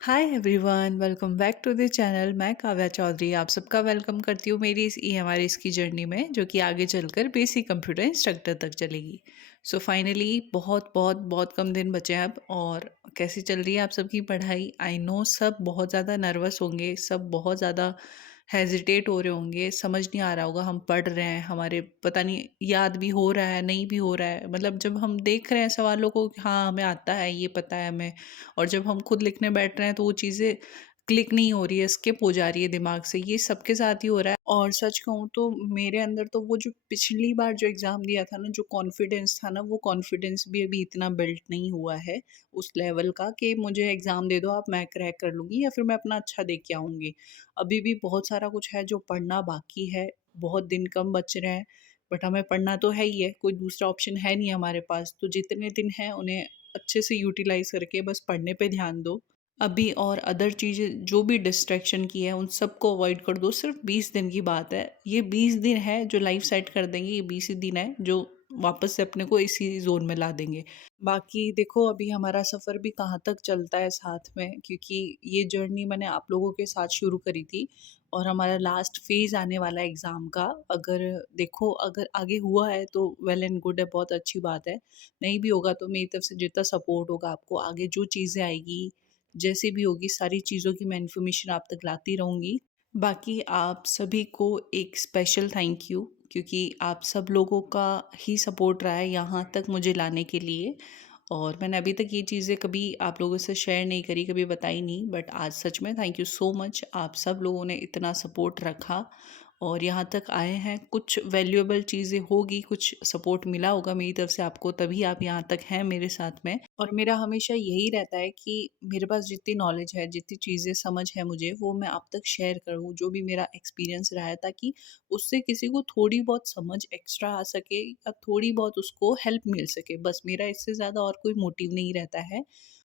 Hi everyone, welcome back to the channel. मैं काव्या चौधरी आप सबका वेलकम करती हूँ मेरी इस ईएमआरएस की जर्नी में, जो कि आगे चलकर बेसिक कंप्यूटर इंस्ट्रक्टर तक चलेगी। सो फाइनली बहुत बहुत बहुत कम दिन बचे हैं अब। और कैसी चल रही है आप सबकी पढ़ाई? आई नो सब बहुत ज़्यादा नर्वस होंगे, सब बहुत ज़्यादा हेजिटेट हो रहे होंगे, समझ नहीं आ रहा होगा हम पढ़ रहे हैं, हमारे पता नहीं याद भी हो रहा है नहीं भी हो रहा है। मतलब जब हम देख रहे हैं सवालों को कि हाँ हमें आता है, ये पता है हमें, और जब हम खुद लिखने बैठ रहे हैं तो वो चीज़ें क्लिक नहीं हो रही है, स्किप हो जा रही है दिमाग से। ये सबके साथ ही हो रहा है। और सच कहूँ तो मेरे अंदर तो वो जो पिछली बार जो एग्ज़ाम दिया था ना, जो कॉन्फिडेंस था ना, वो कॉन्फिडेंस भी अभी इतना बिल्ट नहीं हुआ है उस लेवल का कि मुझे एग्ज़ाम दे दो आप, मैं क्रैक कर लूँगी या फिर मैं अपना अच्छा दे के आऊँगी। अभी भी बहुत सारा कुछ है जो पढ़ना बाकी है, बहुत दिन कम बच रहे हैं, बट हमें पढ़ना तो है ही है, कोई दूसरा ऑप्शन है नहीं हमारे पास। तो जितने दिन हैं उन्हें अच्छे से यूटिलाइज़ करके बस पढ़ने पे ध्यान दो। अभी और अदर चीज़ें जो भी डिस्ट्रैक्शन की है उन सबको अवॉइड कर दो। सिर्फ 20 दिन की बात है। ये 20 दिन है जो लाइफ सेट कर देंगे, ये 20 ही दिन है जो वापस से अपने को इसी ज़ोन में ला देंगे। बाकी देखो अभी हमारा सफ़र भी कहाँ तक चलता है साथ में, क्योंकि ये जर्नी मैंने आप लोगों के साथ शुरू करी थी और हमारा लास्ट फ़ेज़ आने वाला है एग्ज़ाम का। अगर देखो अगर आगे हुआ है तो वेल एंड गुड है, बहुत अच्छी बात है। नहीं भी होगा तो मेरी तरफ से जितना सपोर्ट होगा आपको, आगे जो चीज़ें आएगी, जैसे भी होगी, सारी चीज़ों की मैं इन्फॉर्मेशन आप तक लाती रहूँगी। बाकी आप सभी को एक स्पेशल थैंक यू, क्योंकि आप सब लोगों का ही सपोर्ट रहा है यहाँ तक मुझे लाने के लिए। और मैंने अभी तक ये चीज़ें कभी आप लोगों से शेयर नहीं करी, कभी बताई नहीं, बट आज सच में थैंक यू सो मच। आप सब लोगों ने इतना सपोर्ट रखा और यहाँ तक आए हैं। कुछ वैल्यूएबल चीज़ें होगी, कुछ सपोर्ट मिला होगा मेरी तरफ से आपको, तभी आप यहाँ तक हैं मेरे साथ में। और मेरा हमेशा यही रहता है कि मेरे पास जितनी नॉलेज है, जितनी चीज़ें समझ है मुझे, वो मैं आप तक शेयर करूँ, जो भी मेरा एक्सपीरियंस रहा है, ताकि उससे किसी को थोड़ी बहुत समझ एक्स्ट्रा आ सके या थोड़ी बहुत उसको हेल्प मिल सके। बस मेरा इससे ज़्यादा और कोई मोटिव नहीं रहता है।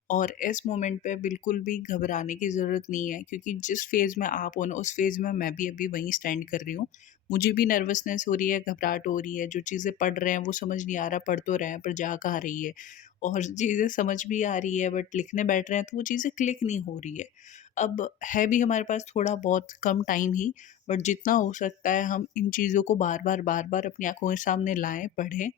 और इस मोमेंट पे बिल्कुल भी घबराने की ज़रूरत नहीं है, क्योंकि जिस फ़ेज़ में आप हो ना, उस फ़ेज़ में मैं भी अभी वहीं स्टैंड कर रही हूँ। मुझे भी नर्वसनेस हो रही है, घबराहट हो रही है, जो चीज़ें पढ़ रहे हैं वो समझ नहीं आ रहा, पढ़ तो रहे हैं पर जा कहाँ रही है, और चीज़ें समझ भी आ रही है बट लिखने बैठ रहे हैं तो वो चीज़ें क्लिक नहीं हो रही है। अब है भी हमारे पास थोड़ा बहुत कम टाइम ही, बट जितना हो सकता है हम इन चीज़ों को बार-बार अपनी आँखों के सामने लाएँ, पढ़ें।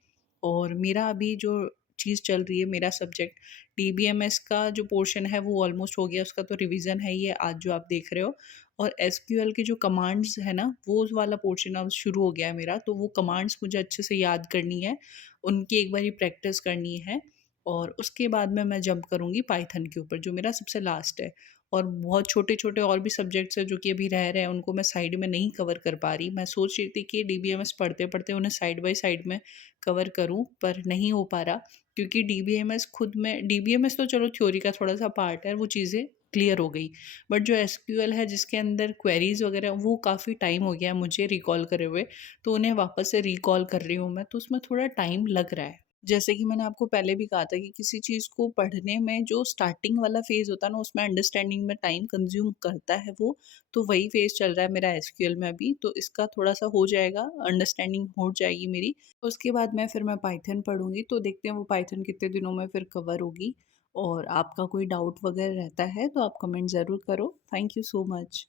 और मेरा अभी जो चीज़ चल रही है, मेरा सब्जेक्ट डीबीएमएस का जो पोर्शन है वो ऑलमोस्ट हो गया, उसका तो रिवीजन है ये आज जो आप देख रहे हो। और एसक्यूएल के जो कमांड्स है ना, वो वाला पोर्शन अब शुरू हो गया है मेरा, तो वो कमांड्स मुझे अच्छे से याद करनी है, उनकी एक बारी प्रैक्टिस करनी है। और उसके बाद में मैं जंप करूँगी पाइथन के ऊपर, जो मेरा सबसे लास्ट है। और बहुत छोटे-छोटे और भी सब्जेक्ट्स हैं जो कि अभी रह रहे हैं, उनको मैं साइड में नहीं कवर कर पा रही। मैं सोच रही थी कि डीबीएमएस पढ़ते-पढ़ते उन्हें साइड बाय साइड में कवर करूँ, पर नहीं हो पा रहा, क्योंकि डीबीएमएस खुद में, डीबीएमएस तो चलो थ्योरी का थोड़ा-सा पार्ट है, वो चीज़ें क्लियर हो गई। बट जो एसक्यूएल है जिसके अंदर क्वेरीज़ वगैरह, वो काफ़ी टाइम हो गया है मुझे रिकॉल करे हुए, तो उन्हें वापस से रिकॉल कर रही हूँ मैं, तो उसमें थोड़ा टाइम लग रहा है। जैसे कि मैंने आपको पहले भी कहा था कि किसी चीज़ को पढ़ने में जो स्टार्टिंग वाला फ़ेज़ होता है ना, उसमें अंडरस्टैंडिंग में टाइम कंज़्यूम करता है वो, तो वही फ़ेज़ चल रहा है मेरा एसक्यूएल में अभी, तो इसका थोड़ा-सा हो जाएगा, अंडरस्टैंडिंग हो जाएगी मेरी। उसके बाद फिर मैं पाइथन पढ़ूँगी, तो देखते हैं वो पाइथन कितने दिनों में फिर कवर होगी। और आपका कोई डाउट वगैरह रहता है तो आप कमेंट ज़रूर करो। Thank you so much.